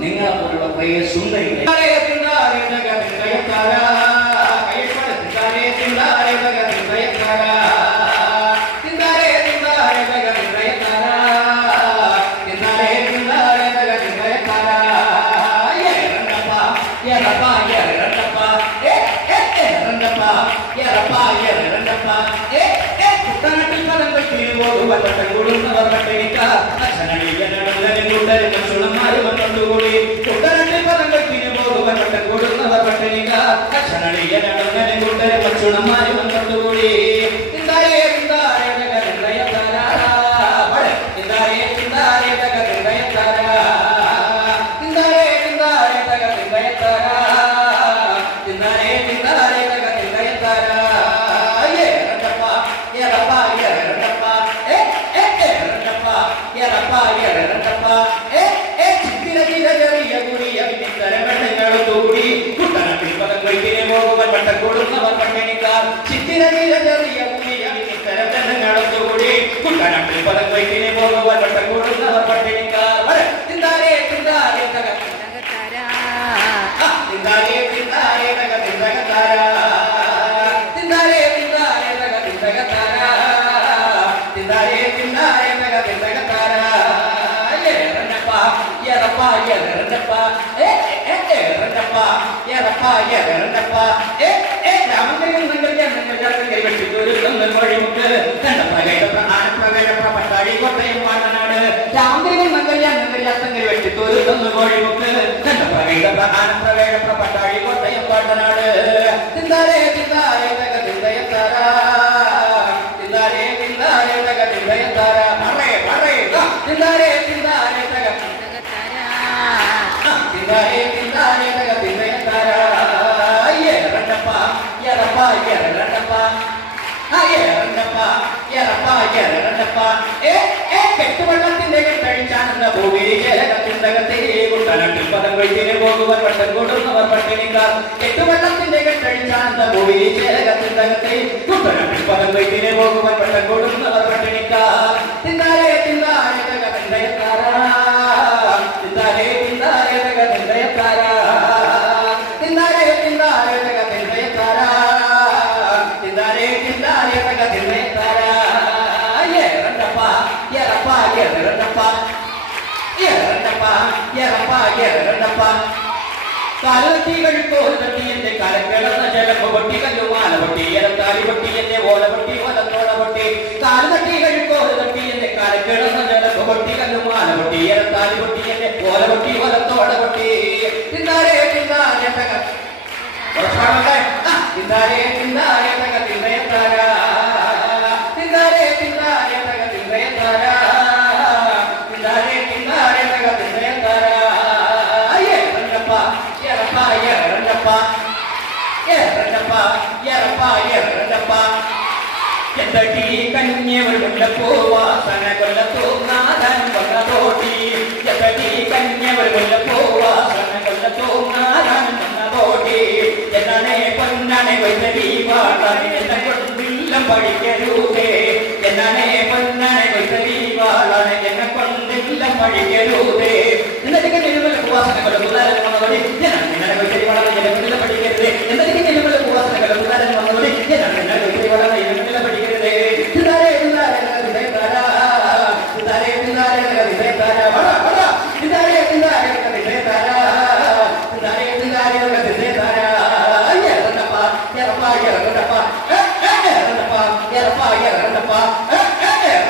നിങ്ങളെ പോലുള്ള കുറേ സുന്ദരികളെ കൂടി കുട്ടനാട്ടിൽ പദങ്ങൾ തിരുപോകുവൻ വട്ടം കൊടുന്നവർ പട്ടിണിക അക്ഷണളിയനടങ്ങനെ കൂട്ടരെ ഭക്ഷണമാരി വന്നോടുകൂടി തിന്താരേ ಧರ್ಮಗಳೊಡನೆ ಅವರ ಕಣ್ಣಿನಿಂದಾರ್ ಚಿತ್ತಿರ ನೀರದರಿಯ ಭೂಮಿಯಲ್ಲಿ ಕರತನ ನಡೆದುಗೂಡಿ ಕುಟ್ಟಣಕ್ಕೆ ಪದಕೈಕಿನೆ ಹೋಗುವ ಧರ್ಮಗಳೊಡನೆ ಅವರ ಕಣ್ಣಿನಿಂದಾರ್ ಬರೆ ತಿಂದಾರೆ ತಿಂದಾರೆ ತಗ ತಗತಾರ ತಿಂದಾರೆ ತಿಂದಾರೆ ತಗ ತಿಂದಗತಾರ ತಿಂದಾರೆ ತಿಂದಾರೆ ತಗ ತಿಂದಗತಾರ ತಿಂದಾರೆ ತಿಂದಾರೆ ತಗ ತಿಂದಗತಾರ ಎರಡಪ್ಪ ಎರಪ್ಪ ಎರಡಪ್ಪ ಏ ಎರಡಪ್ಪ ಎರಪ್ಪ ಎರಡಪ್ಪ ಏ പ്രധാനപ്രകൈത പ്രപട്ടാടി കോട്ടയം പാട്ടനാട് രാമനെയും നിങ്ങൾ ഏറണ്ടപ്പ ആ ഏറണ്ടപ്പ ഏറപ്പ ഏറണ്ടപ്പ ഏ ഏ കെട്ടുവെള്ളത്തിന്റെ കെട്ടഴിച്ചാണെന്ന ഭൂമിയിൽ ജലകത്തിന്തകത്തെ കുട്ടനട്ടിൽ പദം വൈദ്യനെ പോകുവർ വട്ടം കൊടുന്നവർ പട്ടിണിക്കാർ കെട്ടുവെള്ളത്തിന്റെ കെട്ടഴിച്ചാണെന്ന ഭൂമിയിൽ ജലകത്തിന്തകത്തെ കുട്ടനട്ടിൽ പദം വൈദ്യനെ പോകുവർ വട്ടം കൊടുന്നവർ പട്ടിണിക്കാർ തിന്താരേ ഏറണ്ടപ്പ ഏറണ്ടപ്പ ഏറപ്പ ഏറണ്ടപ്പ. കാലവട്ടികൾ കോൽ തട്ടി എന്റെ കരക്കിടന്ന ജലപ്പ് പൊട്ടി കല്ലുമാല പൊട്ടി ഇരത്താലി പൊട്ടി എന്റെ ഓല പൊട്ടി വലത്തോട പൊട്ടി. കാലവട്ടികൾ കോൽ തട്ടി എന്റെ കരക്കിടന്ന ജലപ്പ് പൊട്ടി കല്ലുമാല പൊട്ടി ഇരത്താലി പൊട്ടി എന്റെ ഓല പൊട്ടി വലത്തോട പൊട്ടി. തിന്നാരേ തിന്നാരേ തക. ഉറപ്പാണല്ലേ? ആ, ఎంతటి కన్యములు గుండపో వాసన గొల్లతో నాదన్ కొన్నతోటి. ఎంతటి కన్యములు గుండపో వాసన గొల్లతో నాదన్ కొన్నతోటి. ఎన్ననే పొన్ననే వైదవి వాడని ఎన్నకొండిల్లం పడికెరుదే ఎన్ననే పొన్ననే వైదవి వాడని ఎన్నకొండిల్లం పడికెరుదే എന്നതൊക്കെ വാസന കൊണ്ടുള്ള